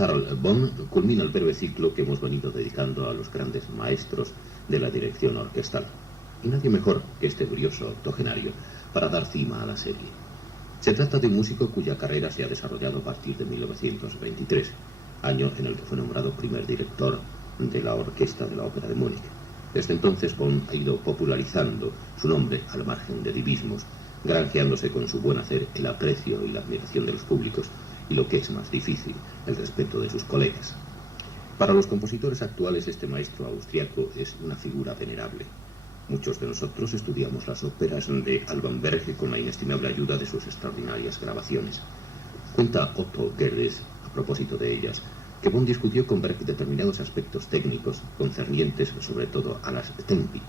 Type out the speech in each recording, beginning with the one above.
Karl Böhm culmina el breve ciclo que hemos venido dedicando a los grandes maestros de la dirección orquestal. Y nadie mejor que este brioso octogenario para dar cima a la serie. Se trata de un músico cuya carrera se ha desarrollado a partir de 1923, año en el que fue nombrado primer director de la Orquesta de la Ópera de Múnich. Desde entonces Böhm ha ido popularizando su nombre al margen de divismos, granjeándose con su buen hacer el aprecio y la admiración de los públicos y, lo que es más difícil, el respeto de sus colegas. Para los compositores actuales este maestro austriaco es una figura venerable. Muchos de nosotros estudiamos las óperas de Alban Berg con la inestimable ayuda de sus extraordinarias grabaciones. Cuenta Otto Gerdes, a propósito de ellas, que Böhm discutió con Berg determinados aspectos técnicos concernientes sobre todo a las tempi,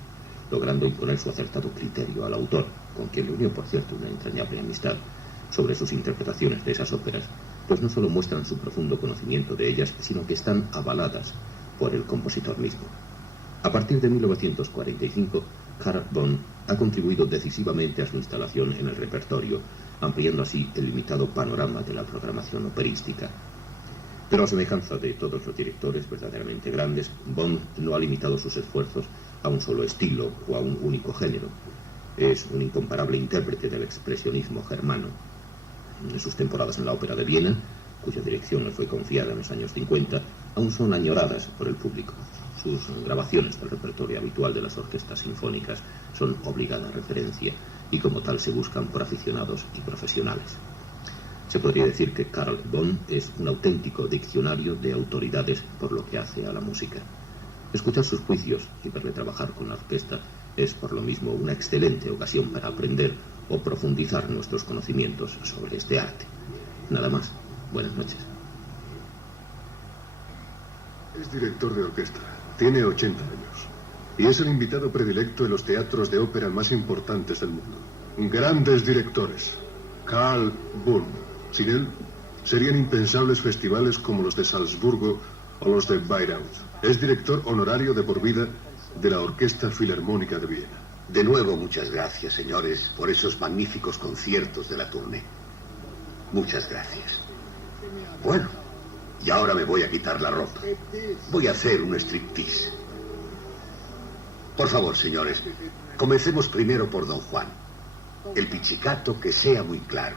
logrando imponer su acertado criterio al autor, con quien le unió, por cierto, una entrañable amistad, sobre sus interpretaciones de esas óperas, pues no solo muestran su profundo conocimiento de ellas, sino que están avaladas por el compositor mismo. A partir de 1945, Karl Böhm ha contribuido decisivamente a su instalación en el repertorio, ampliando así el limitado panorama de la programación operística. Pero a semejanza de todos los directores verdaderamente grandes, Böhm no ha limitado sus esfuerzos a un solo estilo o a un único género. Es un incomparable intérprete del expresionismo germano. En sus temporadas en la Ópera de Viena, cuya dirección le fue confiada en los años 50, aún son añoradas por el público. Sus grabaciones del repertorio habitual de las orquestas sinfónicas son obligada referencia y como tal se buscan por aficionados y profesionales. Se podría decir que Karl Böhm es un auténtico diccionario de autoridades por lo que hace a la música. Escuchar sus juicios y verle trabajar con la orquesta es por lo mismo una excelente ocasión para aprender o profundizar nuestros conocimientos sobre este arte. Nada más. Buenas noches. Es director de orquesta. Tiene 80 años. Y es el invitado predilecto en los teatros de ópera más importantes del mundo. Grandes directores. Karl Böhm. Sin él, serían impensables festivales como los de Salzburgo o los de Bayreuth. Es director honorario de por vida de la Orquesta Filarmónica de Viena. De nuevo, muchas gracias, señores, por esos magníficos conciertos de la tournée. Muchas gracias. Bueno, y ahora me voy a quitar la ropa. Voy a hacer un striptease. Por favor, señores, comencemos primero por Don Juan. El pizzicato que sea muy claro.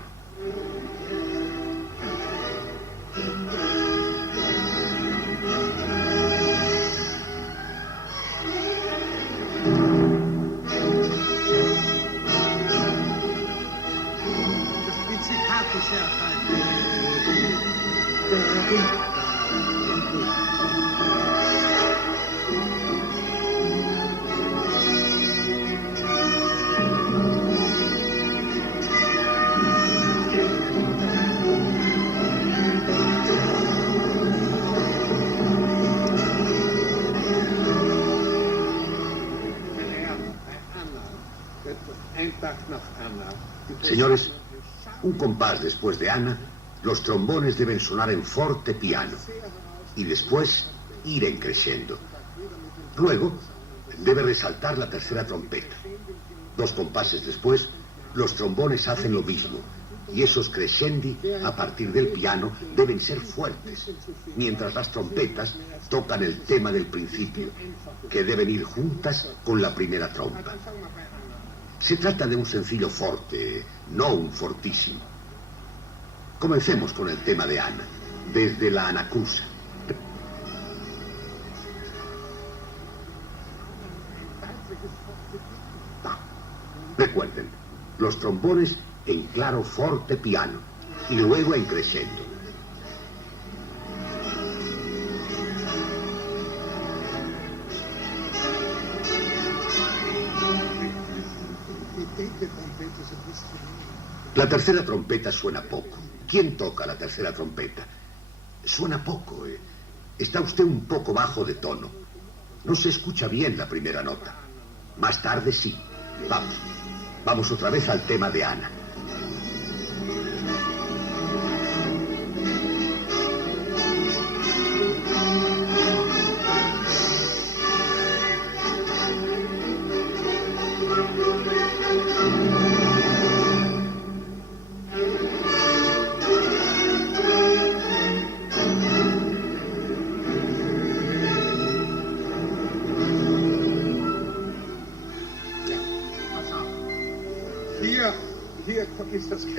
Señores, un compás después de Ana, los trombones deben sonar en forte piano y después ir en crescendo. Luego debe resaltar la tercera trompeta. 2 compases después, los trombones hacen lo mismo y esos crescendi a partir del piano deben ser fuertes, mientras las trompetas tocan el tema del principio, que deben ir juntas con la primera trompa. Se trata de un sencillo forte, no un fortísimo. Comencemos con el tema de Ana, desde la anacusa. Recuerden, los trombones en claro forte piano y luego en crescendo. La tercera trompeta suena poco. ¿Quién toca la tercera trompeta? Suena poco. Está usted un poco bajo de tono. No se escucha bien la primera nota. Más tarde sí. Vamos. Vamos otra vez al tema de Ana.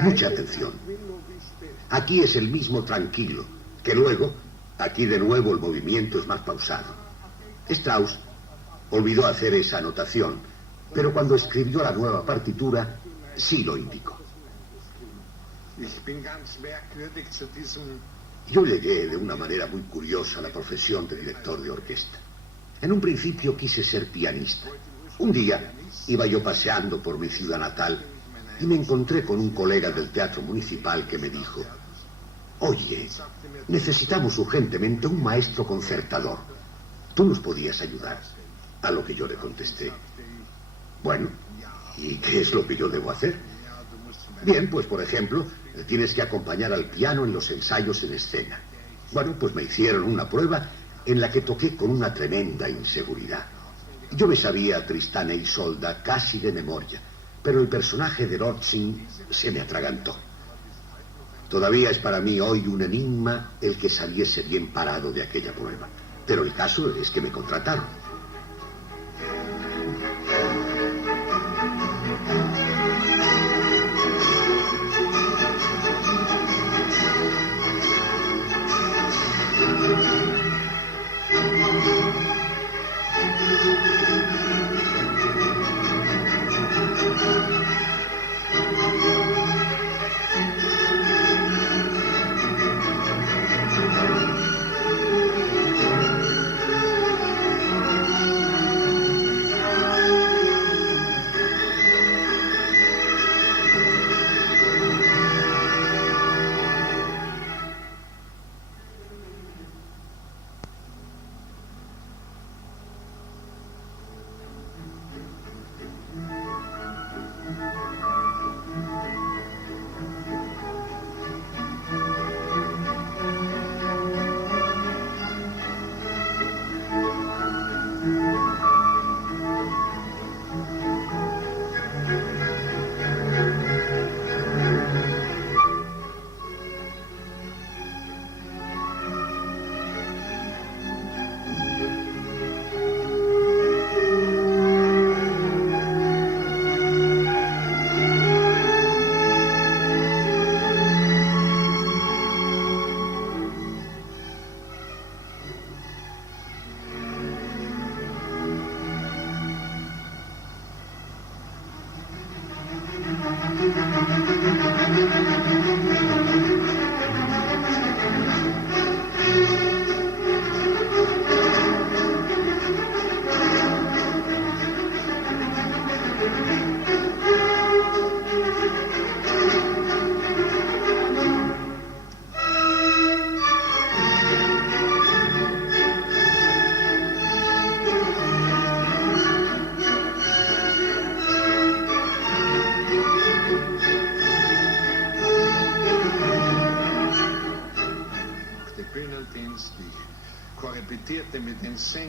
Mucha atención. Aquí es el mismo tranquilo, que luego, aquí de nuevo el movimiento es más pausado. Strauss olvidó hacer esa anotación, pero cuando escribió la nueva partitura, sí lo indicó. Yo llegué de una manera muy curiosa a la profesión de director de orquesta. En un principio quise ser pianista. Un día iba yo paseando por mi ciudad natal y me encontré con un colega del teatro municipal que me dijo: oye, necesitamos urgentemente un maestro concertador. ¿Tú nos podías ayudar? A lo que yo le contesté: bueno, ¿y qué es lo que yo debo hacer? Bien, pues por ejemplo, tienes que acompañar al piano en los ensayos en escena. Bueno, pues me hicieron una prueba en la que toqué con una tremenda inseguridad. Yo me sabía Tristán e Isolda casi de memoria, pero el personaje de Lortzing se me atragantó. Todavía es para mí hoy un enigma el que saliese bien parado de aquella prueba. Pero el caso es que me contrataron.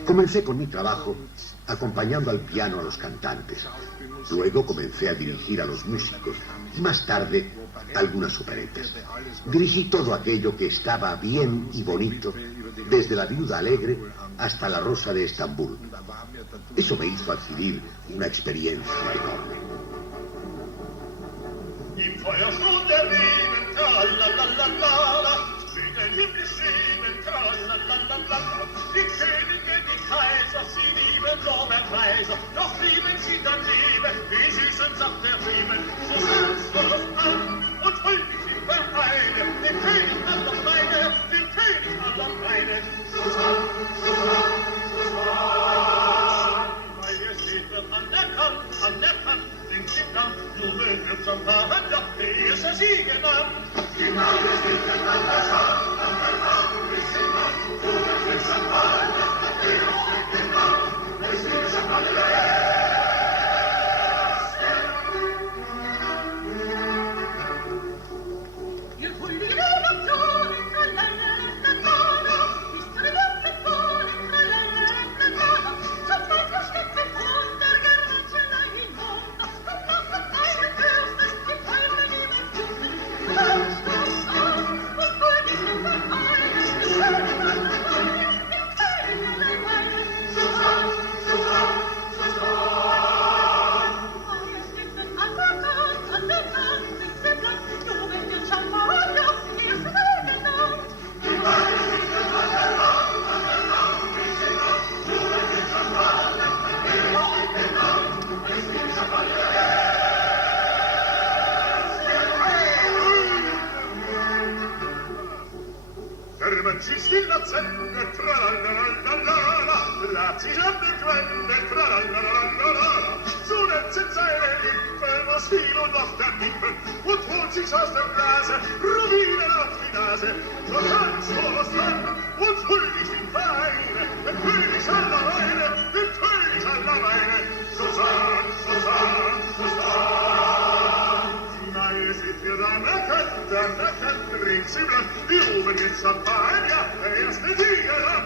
Comencé con mi trabajo acompañando al piano a los cantantes. Luego comencé a dirigir a los músicos y más tarde algunas operetas. Dirigí todo aquello que estaba bien y bonito, desde La Viuda Alegre hasta La Rosa de Estambul. Eso me hizo adquirir una experiencia enorme. Die Könige, die Kaiser, sie lieben nur der Kaiser, doch lieben sie dann Liebe, wie süß und sacht der Riemen. So sahst du doch an und huldig sie verheile, den König aller Feine, den König aller Feine. So sanft, so sanft, so sanft. Weil ihr steht wird anerkannt, singt sie dann, nur wird zum Fahren, doch wie ist er sie genannt. Die Name sind miteinander scharf, an der Hand, bis sie macht, wo man mit Champagner, der auf den Namen, es ist Champagner. Ihr Huldigen, Wende, tralalalala, la zischende Quende, tralalalala, zunet seine Lippen, das Filo noch der Lippen, und holt sich aus der Blase, Rubinen auf die Nase, so tanzt los an, und hol dich in Vereine, den König aller Weine, den König aller Weine, Susanne, Susanne, Susanne. Na, ihr seht wir da nackert, rings im Land, die oben in Champagner, der erste Sieger an.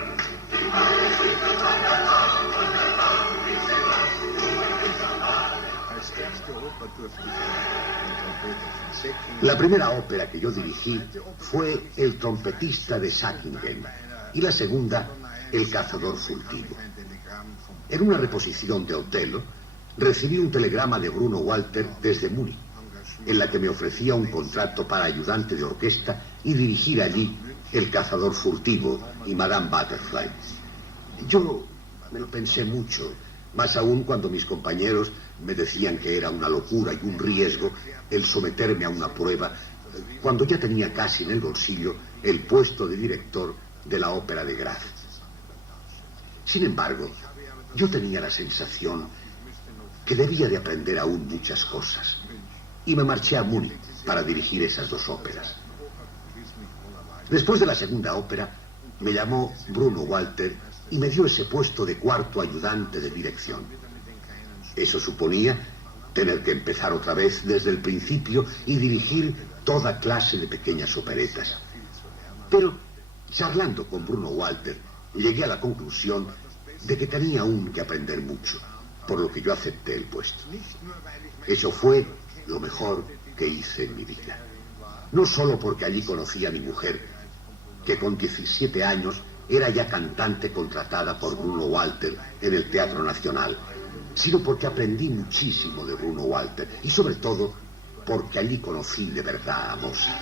La primera ópera que yo dirigí fue El trompetista de Sackingen y la segunda, El cazador furtivo. En una reposición de Otelo, recibí un telegrama de Bruno Walter desde Múnich, en la que me ofrecía un contrato para ayudante de orquesta y dirigir allí El cazador furtivo y Madame Butterfly. Yo me lo pensé mucho, más aún cuando mis compañeros me decían que era una locura y un riesgo el someterme a una prueba, cuando ya tenía casi en el bolsillo el puesto de director de la ópera de Graz. Sin embargo, yo tenía la sensación que debía de aprender aún muchas cosas, y me marché a Múnich para dirigir esas dos óperas. Después de la segunda ópera, me llamó Bruno Walter y me dio ese puesto de cuarto ayudante de dirección. Eso suponía tener que empezar otra vez desde el principio y dirigir toda clase de pequeñas operetas. Pero, charlando con Bruno Walter, llegué a la conclusión de que tenía aún que aprender mucho, por lo que yo acepté el puesto. Eso fue lo mejor que hice en mi vida. No solo porque allí conocí a mi mujer, que con 17 años era ya cantante contratada por Bruno Walter en el Teatro Nacional, sino porque aprendí muchísimo de Bruno Walter y sobre todo porque allí conocí de verdad a Mozart.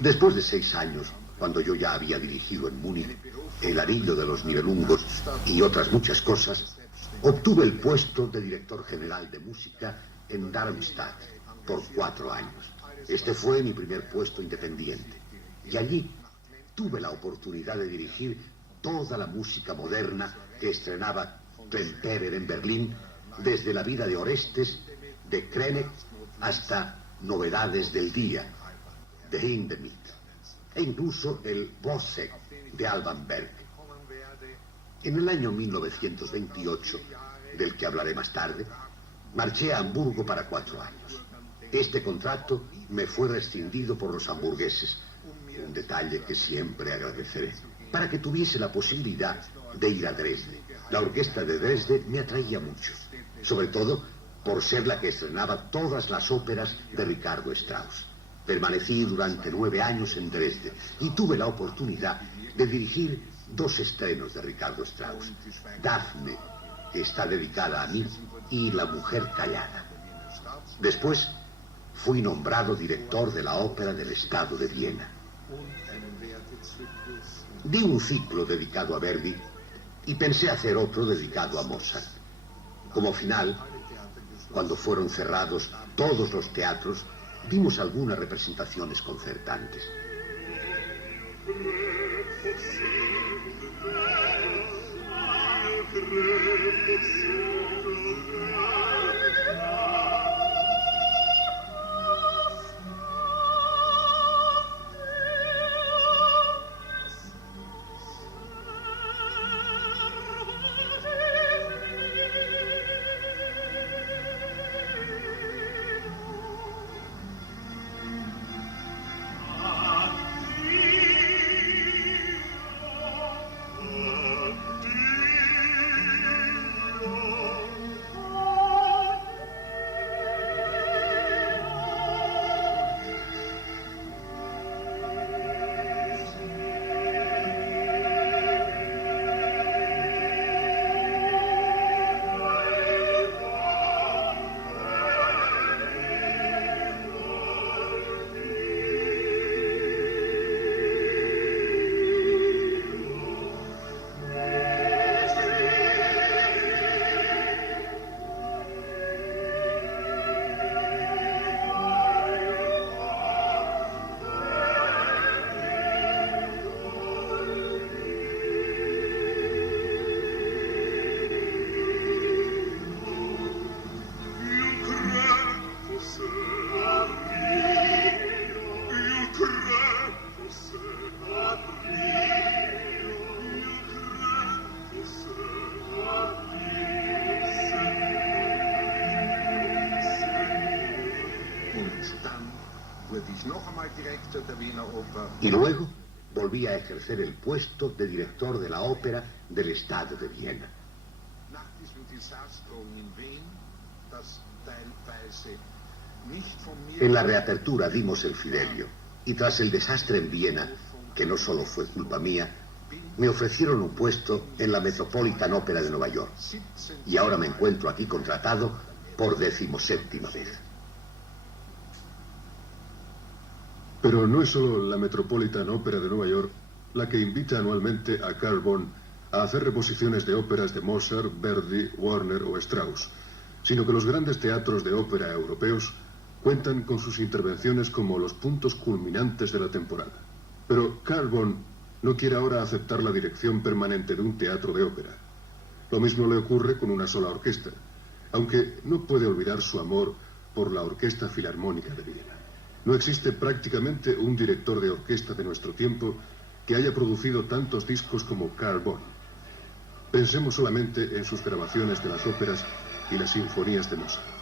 Después de 6 años, cuando yo ya había dirigido en Múnich El Anillo de los Nibelungos y otras muchas cosas, obtuve el puesto de director general de música en Darmstadt por 4 años. Este fue mi primer puesto independiente. Y allí tuve la oportunidad de dirigir toda la música moderna que estrenaba Klemperer en Berlín, desde la vida de Orestes, de Krenek, hasta novedades del día, de Hindemith, e incluso el Borsec de Alban Berg. En el año 1928, del que hablaré más tarde, marché a Hamburgo para 4 años. Este contrato me fue rescindido por los hamburgueses, un detalle que siempre agradeceré, para que tuviese la posibilidad de ir a Dresde. La orquesta de Dresde me atraía mucho, sobre todo por ser la que estrenaba todas las óperas de Ricardo Strauss. Permanecí durante 9 años en Dresde y tuve la oportunidad de dirigir 2 estrenos de Ricardo Strauss: Dafne, que está dedicada a mí, y La mujer callada. Después fui nombrado director de la Ópera del Estado de Viena. Di un ciclo dedicado a Verdi y pensé hacer otro dedicado a Mozart. Como final, cuando fueron cerrados todos los teatros, dimos algunas representaciones concertantes. Y luego volví a ejercer el puesto de director de la Ópera del Estado de Viena. En la reapertura dimos el Fidelio, y tras el desastre en Viena, que no solo fue culpa mía, me ofrecieron un puesto en la Metropolitan Opera de Nueva York, y ahora me encuentro aquí contratado por 17ª vez. Pero no es solo la Metropolitan Opera de Nueva York la que invita anualmente a Karl Böhm a hacer reposiciones de óperas de Mozart, Verdi, Wagner o Strauss, sino que los grandes teatros de ópera europeos cuentan con sus intervenciones como los puntos culminantes de la temporada. Pero Karl Böhm no quiere ahora aceptar la dirección permanente de un teatro de ópera. Lo mismo le ocurre con una sola orquesta, aunque no puede olvidar su amor por la Orquesta Filarmónica de Viena. No existe prácticamente un director de orquesta de nuestro tiempo que haya producido tantos discos como Karl Böhm. Pensemos solamente en sus grabaciones de las óperas y las sinfonías de Mozart.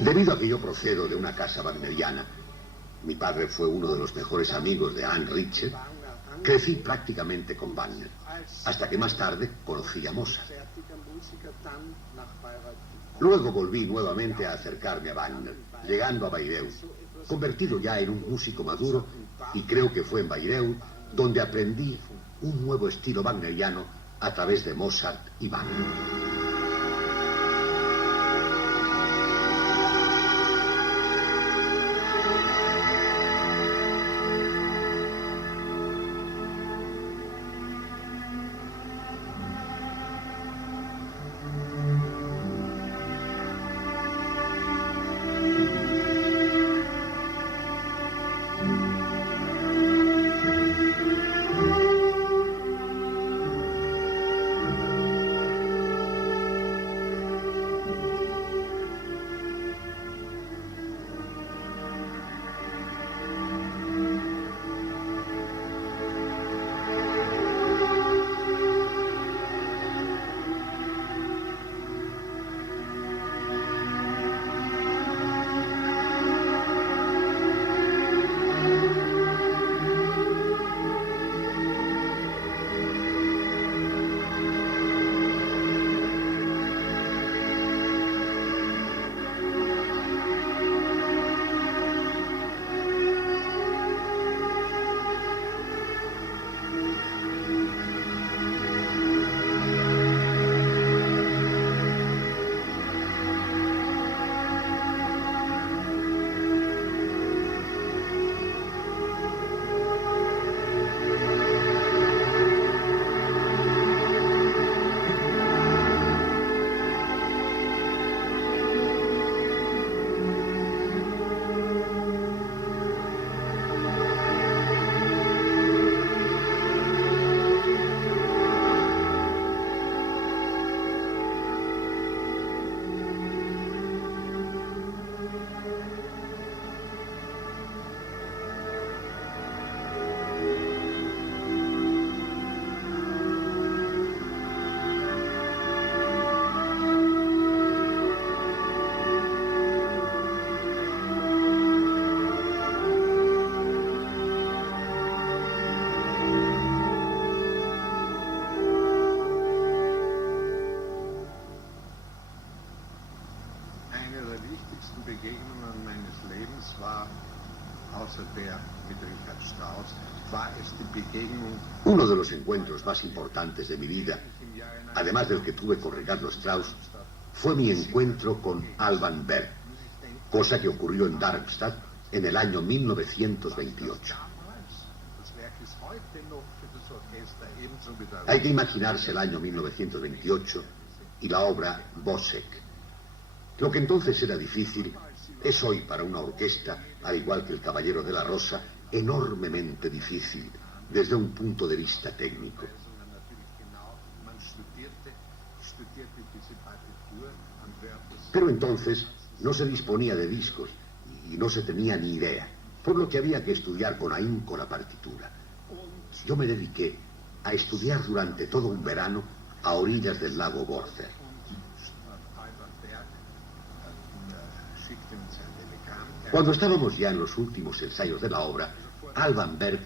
Debido a que yo procedo de una casa wagneriana, mi padre fue uno de los mejores amigos de Anne Richter, crecí prácticamente con Wagner, hasta que más tarde conocí a Mozart. Luego volví nuevamente a acercarme a Wagner, llegando a Bayreuth, convertido ya en un músico maduro, y creo que fue en Bayreuth donde aprendí un nuevo estilo wagneriano a través de Mozart y Wagner. Uno de los encuentros más importantes de mi vida, además del que tuve con Ricardo Strauss, fue mi encuentro con Alban Berg, cosa que ocurrió en Darmstadt en el año 1928. Hay que imaginarse el año 1928 y la obra Bosek. Lo que entonces era difícil es hoy para una orquesta, al igual que El Caballero de la Rosa, enormemente difícil desde un punto de vista técnico. Pero entonces no se disponía de discos y no se tenía ni idea, por lo que había que estudiar con ahínco la partitura. Yo me dediqué a estudiar durante todo un verano a orillas del lago Worther. Cuando estábamos ya en los últimos ensayos de la obra, Alban Berg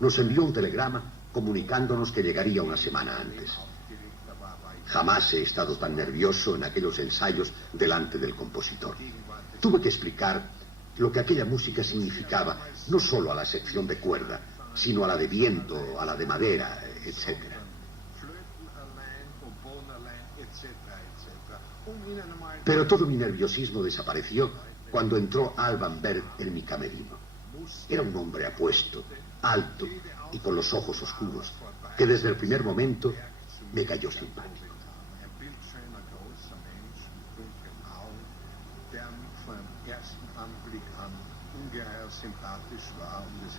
nos envió un telegrama comunicándonos que llegaría una semana antes. Jamás he estado tan nervioso en aquellos ensayos delante del compositor. Tuve que explicar lo que aquella música significaba, no solo a la sección de cuerda, sino a la de viento, a la de madera, etc. Pero todo mi nerviosismo desapareció cuando entró Alban Berg en mi camerino. Era un hombre apuesto, alto y con los ojos oscuros, que desde el primer momento me cayó simpático.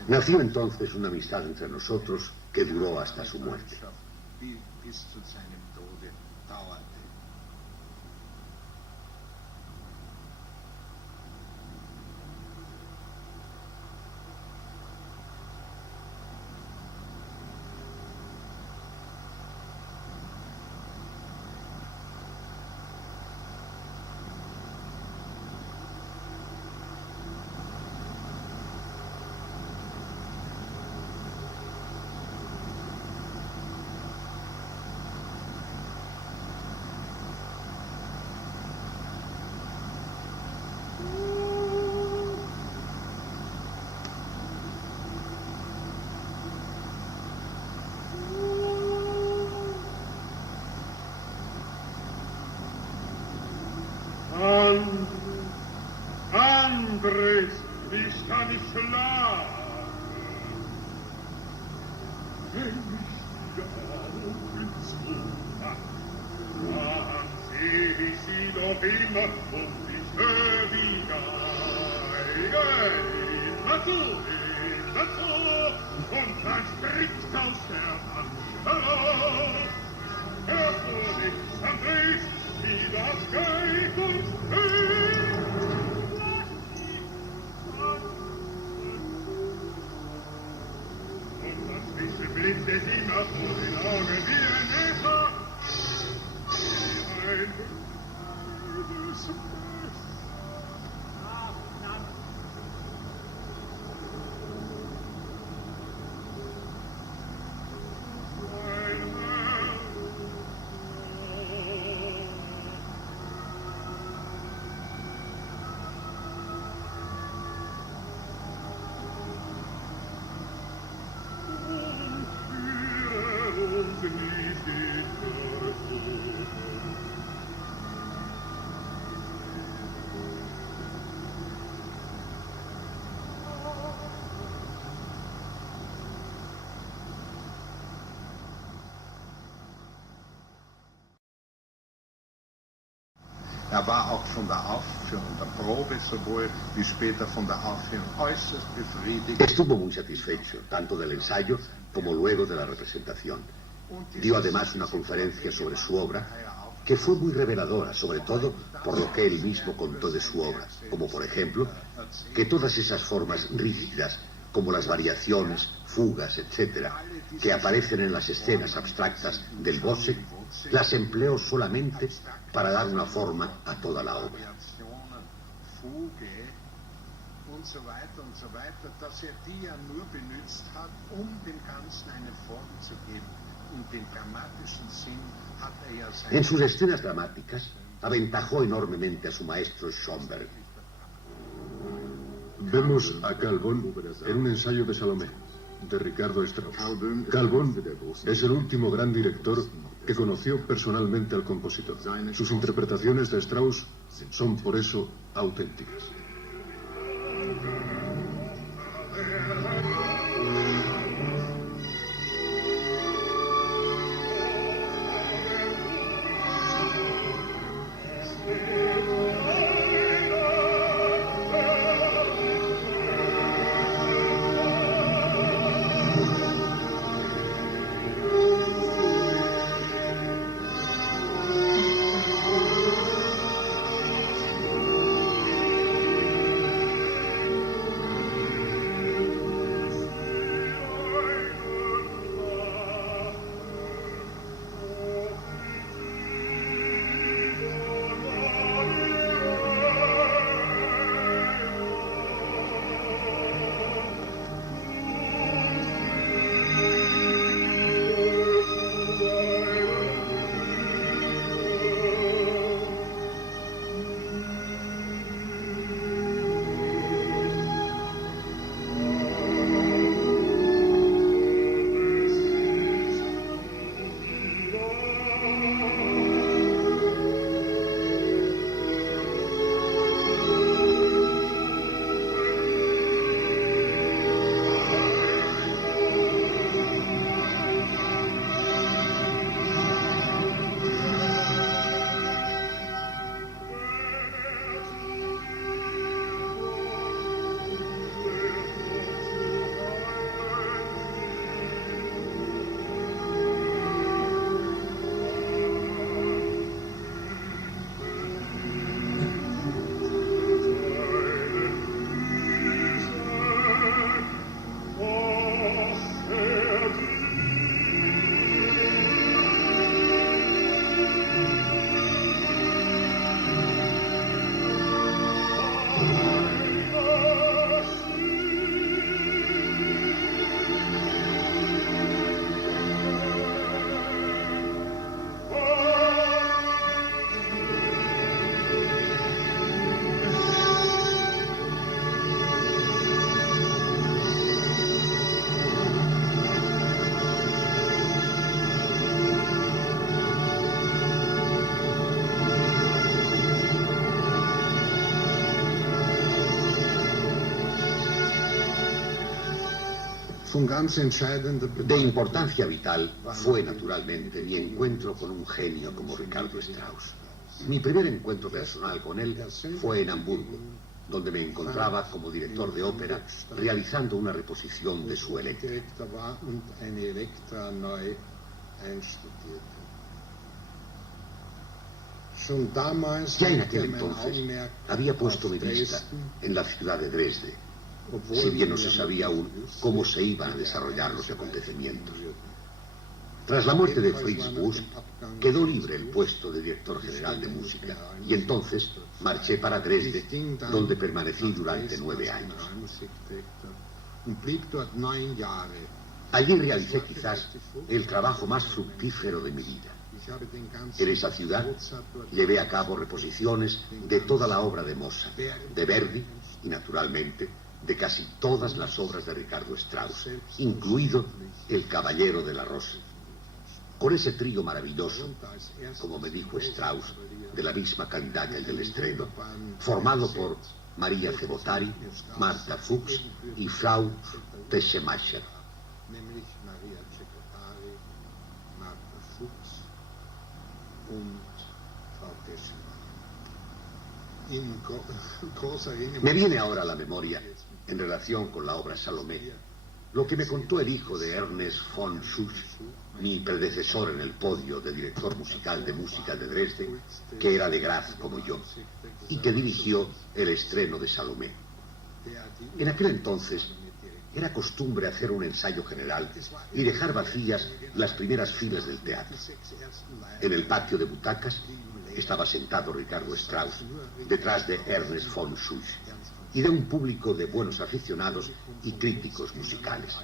Nació entonces una amistad entre nosotros que duró hasta su muerte. Andres, wie kann ich schlafen? Wenn ich die Augen zumache, dann seh ich sie doch immer und ich hör die Geige immer zu, und dann spricht aus der Hand heraus. Hörst du nicht, Andres, wie das geht und spielt? Und das Wissen blickt es immer vor den Augen wie ein Messer, wie ein böses Messer. Er war auch von der Aufführung der Probe sowohl wie später von der Aufführung äußerst befriedigt. Estuvo muy satisfecho, tanto del ensayo como luego de la representación. Dio además una conferencia sobre su obra que fue muy reveladora, sobre todo por lo que él mismo contó de su obra, como por ejemplo, que todas esas formas rígidas, como las variaciones, fugas, etc., que aparecen en las escenas abstractas del Bosse, las empleó solamente para dar una forma a toda la obra. En sus escenas dramáticas, aventajó enormemente a su maestro Schönberg. Vemos a Karl Böhm en un ensayo de Salomé, de Ricardo Strauss. Karl Böhm es el último gran director que conoció personalmente al compositor. Sus interpretaciones de Strauss son por eso auténticas. De importancia vital fue naturalmente mi encuentro con un genio como Ricardo Strauss. Mi primer encuentro personal con él fue en Hamburgo, donde me encontraba como director de ópera realizando una reposición de su Electra. Ya en aquel entonces había puesto mi vista en la ciudad de Dresde, si bien no se sabía aún cómo se iban a desarrollar los acontecimientos. Tras la muerte de Fritz Busch, quedó libre el puesto de director general de música, y entonces marché para Dresde, donde permanecí durante 9 años. Allí realicé quizás el trabajo más fructífero de mi vida. En esa ciudad llevé a cabo reposiciones de toda la obra de Mozart, de Verdi y, naturalmente, de casi todas las obras de Ricardo Strauss, incluido El Caballero de la Rosa. Con ese trío maravilloso, como me dijo Strauss, de la misma calidad que el del estreno, formado por María Cebottari, Martha Fuchs y Frau Teschemacher. Me viene ahora a la memoria, en relación con la obra Salomé, lo que me contó el hijo de Ernest von Schuch, mi predecesor en el podio de director musical de música de Dresde, que era de Graz como yo, y que dirigió el estreno de Salomé. En aquel entonces era costumbre hacer un ensayo general y dejar vacías las primeras filas del teatro. En el patio de butacas estaba sentado Ricardo Strauss, detrás de Ernest von Schuch, y de un público de buenos aficionados y críticos musicales.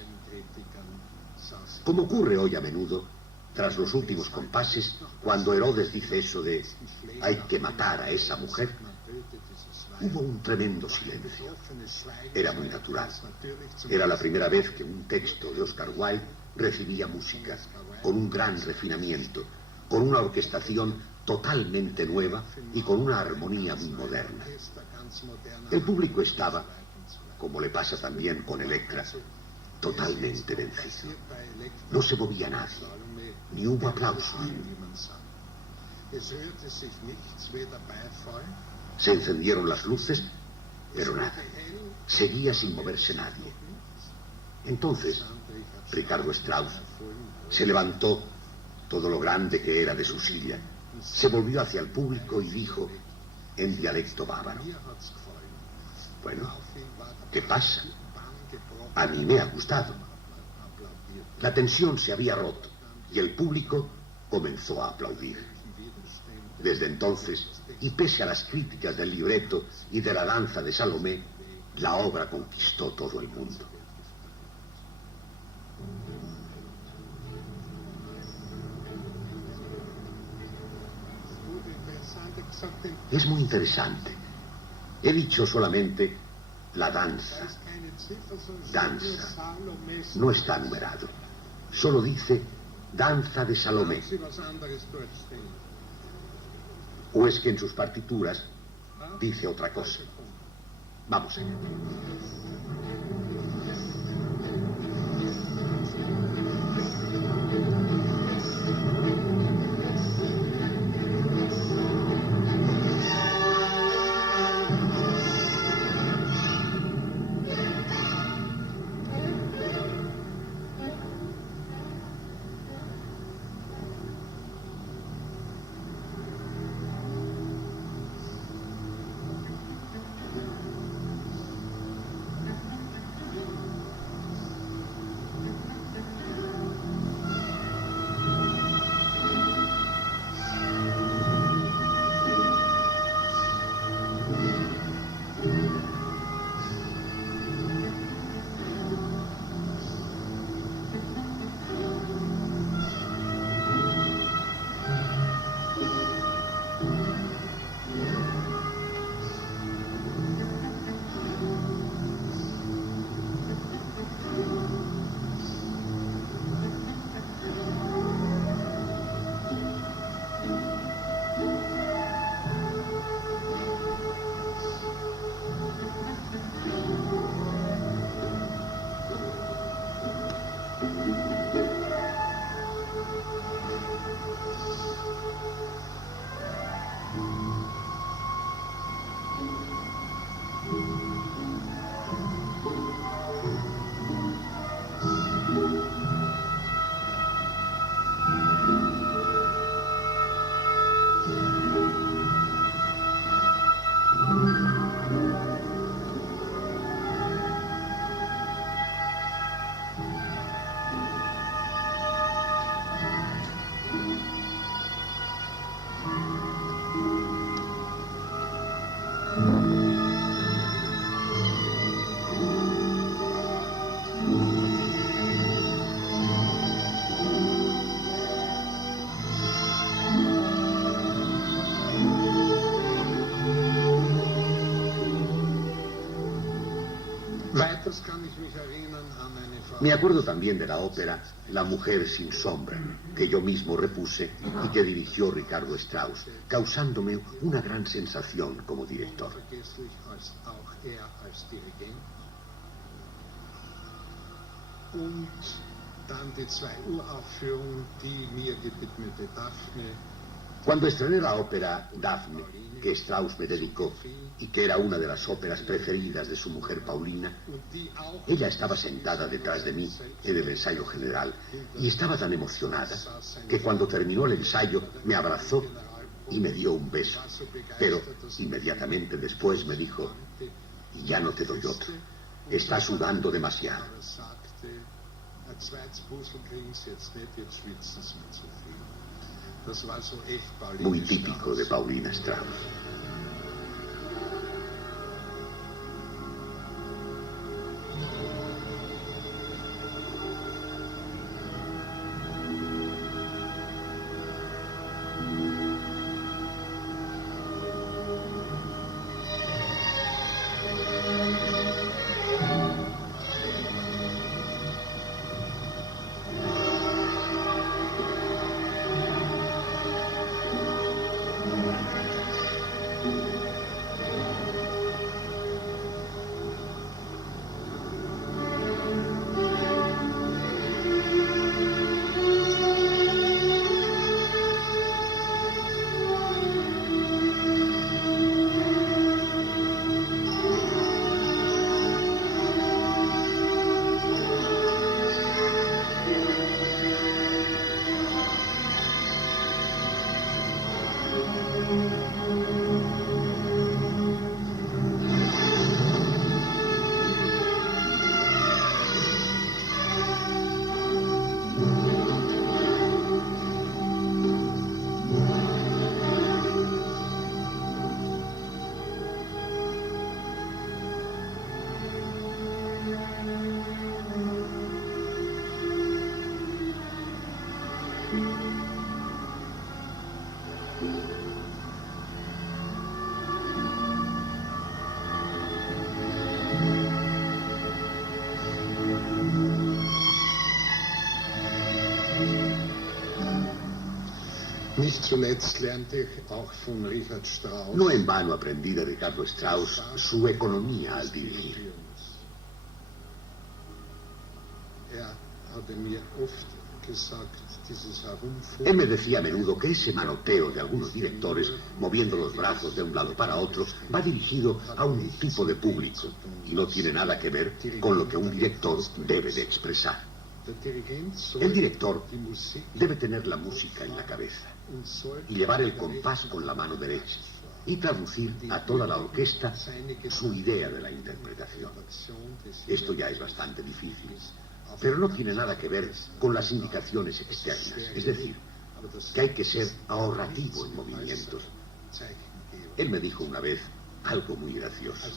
Como ocurre hoy a menudo, tras los últimos compases, cuando Herodes dice eso de «hay que matar a esa mujer», hubo un tremendo silencio. Era muy natural. Era la primera vez que un texto de Oscar Wilde recibía música, con un gran refinamiento, con una orquestación totalmente nueva y con una armonía muy moderna. El público estaba, como le pasa también con Electra, totalmente vencido. No se movía nadie, ni hubo aplausos. Se encendieron las luces, pero nada. Seguía sin moverse nadie. Entonces, Ricardo Strauss se levantó, todo lo grande que era de su silla, se volvió hacia el público y dijo, en dialecto bávaro: «Bueno, ¿qué pasa? A mí me ha gustado». La tensión se había roto y el público comenzó a aplaudir. Desde entonces, y pese a las críticas del libreto y de la danza de Salomé, la obra conquistó todo el mundo. Es muy interesante. He dicho solamente la danza. Danza. No está numerado. Solo dice danza de Salomé. ¿O es que en sus partituras dice otra cosa? Vamos allá. Me acuerdo también de la ópera La mujer sin sombra, que yo mismo repuse y que dirigió Ricardo Strauss, causándome una gran sensación como director. Cuando estrené la ópera Daphne, que Strauss me dedicó y que era una de las óperas preferidas de su mujer Paulina, ella estaba sentada detrás de mí en el ensayo general y estaba tan emocionada que cuando terminó el ensayo me abrazó y me dio un beso, pero inmediatamente después me dijo: ya no te doy otro, estás sudando demasiado. Muy típico de Paulina Strauss. No en vano aprendí de Ricardo Strauss su economía al dirigir. Él me decía a menudo que ese manoteo de algunos directores, moviendo los brazos de un lado para otro, va dirigido a un tipo de público y no tiene nada que ver con lo que un director debe de expresar. El director debe tener la música en la cabeza y llevar el compás con la mano derecha y traducir a toda la orquesta su idea de la interpretación. Esto ya es bastante difícil, pero no tiene nada que ver con las indicaciones externas, es decir, que hay que ser ahorrativo en movimientos. Él me dijo una vez algo muy gracioso: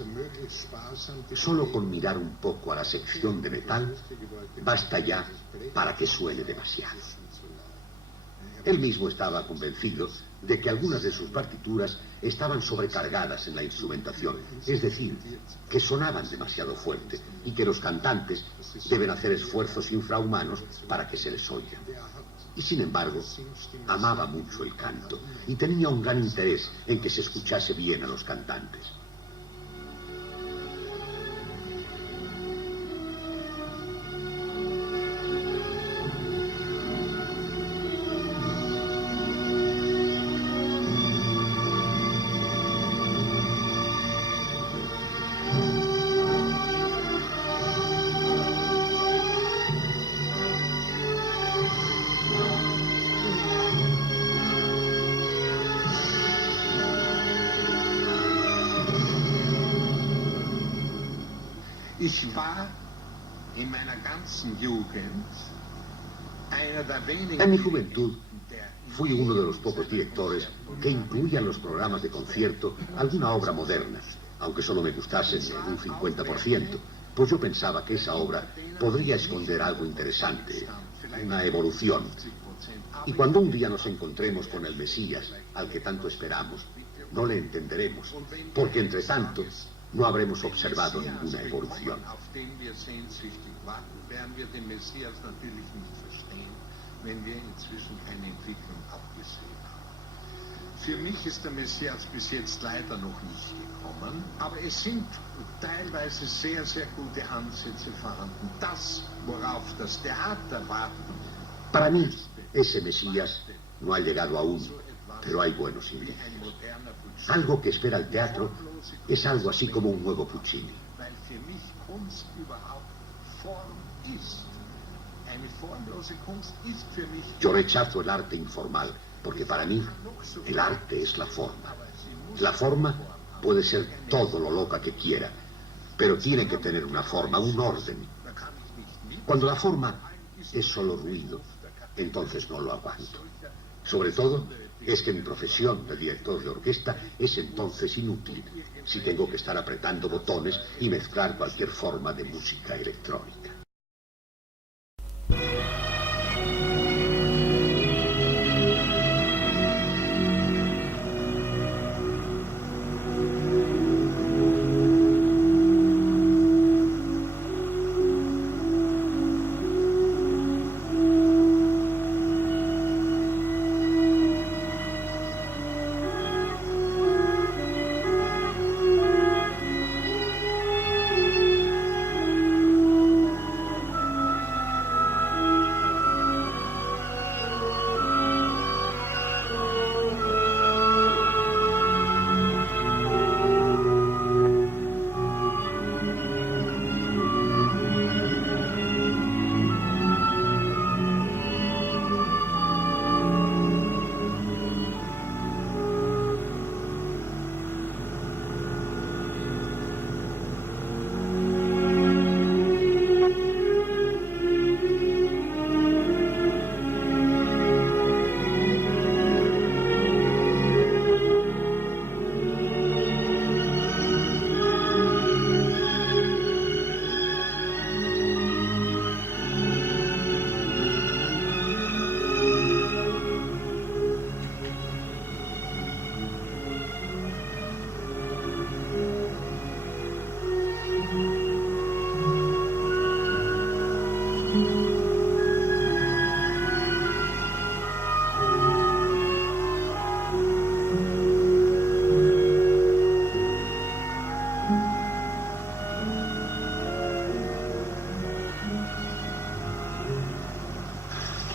solo con mirar un poco a la sección de metal basta ya para que suene demasiado. Él mismo estaba convencido de que algunas de sus partituras estaban sobrecargadas en la instrumentación, es decir, que sonaban demasiado fuerte y que los cantantes deben hacer esfuerzos infrahumanos para que se les oiga. Y sin embargo, amaba mucho el canto y tenía un gran interés en que se escuchase bien a los cantantes. En mi juventud fui uno de los pocos directores que incluían en los programas de concierto alguna obra moderna, aunque solo me gustasen en un 50%, pues yo pensaba que esa obra podría esconder algo interesante, una evolución. Y cuando un día nos encontremos con el Mesías, al que tanto esperamos, no le entenderemos, porque entre tanto no habremos observado ninguna evolución. Für mich ist der Messias bis jetzt leider noch nicht gekommen, aber es sind teilweise sehr, sehr gute Ansätze vorhanden. Das, worauf das Theater wartet. Para mí, ese Mesías no ha llegado aún, pero hay buenos indicios. Algo que espera el teatro es algo así como un nuevo Puccini. Weil für mich Kunst überhaupt Form ist. Eine formlose Kunst ist für mich. Yo rechazo el arte informal, porque para mí el arte es la forma. La forma puede ser todo lo loca que quiera, pero tiene que tener una forma, un orden. Cuando la forma es solo ruido, entonces no lo aguanto. Sobre todo, es que mi profesión de director de orquesta es entonces inútil si tengo que estar apretando botones y mezclar cualquier forma de música electrónica.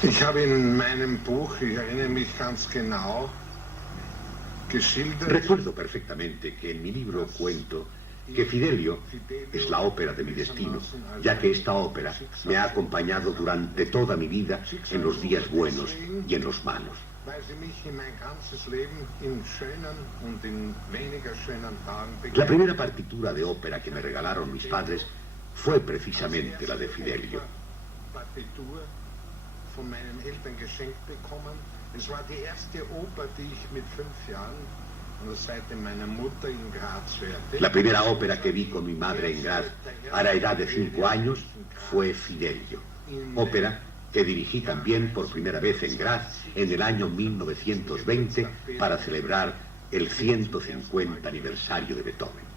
Ich habe in meinem Buch, ich erinnere mich ganz genau, geschildert. Recuerdo perfectamente que en mi libro cuento que Fidelio es la ópera de mi destino, ya que esta ópera me ha acompañado durante toda mi vida en los días buenos y en los malos. La primera partitura de ópera que me regalaron mis padres fue precisamente la de Fidelio. Von meinen Eltern geschenkt bekommen. Es war die erste Oper, die ich mit 5 Jahren an der Seite meiner Mutter in Graz hörte. La primera ópera que vi con mi madre en Graz a la edad de 5 años fue Fidelio, ópera que dirigí también por primera vez en Graz en el año 1920 para celebrar el 150 aniversario de Beethoven.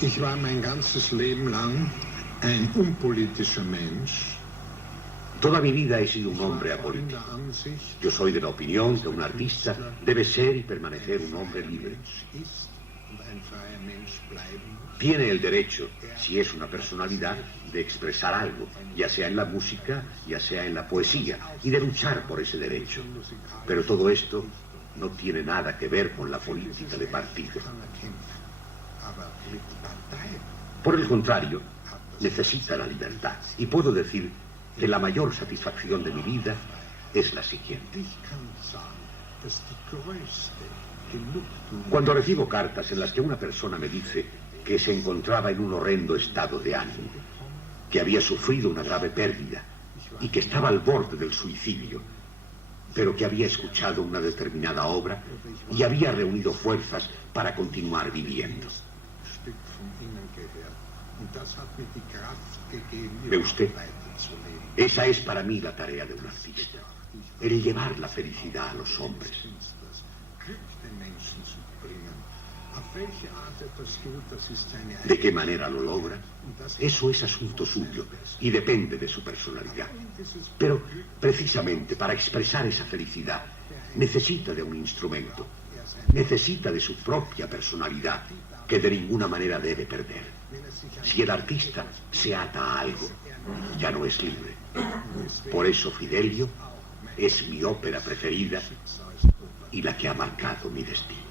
Ich war mein ganzes Leben lang ein unpolitischer Mensch. Toda mi vida he sido un hombre apolítico. Yo soy de la opinión que un artista debe ser y permanecer un hombre libre. Tiene el derecho, si es una personalidad, de expresar algo, ya sea en la música, ya sea en la poesía, y de luchar por ese derecho. Pero todo esto no tiene nada que ver con la política de partido. Por el contrario, necesita la libertad. Y puedo decir que la mayor satisfacción de mi vida es la siguiente. Cuando recibo cartas en las que una persona me dice que se encontraba en un horrendo estado de ánimo, que había sufrido una grave pérdida y que estaba al borde del suicidio, pero que había escuchado una determinada obra y había reunido fuerzas para continuar viviendo. ¿Ve usted? Esa es para mí la tarea de un artista, el llevar la felicidad a los hombres. ¿De qué manera lo logra? Eso es asunto suyo y depende de su personalidad. Pero precisamente para expresar esa felicidad necesita de un instrumento, necesita de su propia personalidad que de ninguna manera debe perder. Si el artista se ata a algo, ya no es libre. Por eso Fidelio es mi ópera preferida y la que ha marcado mi destino.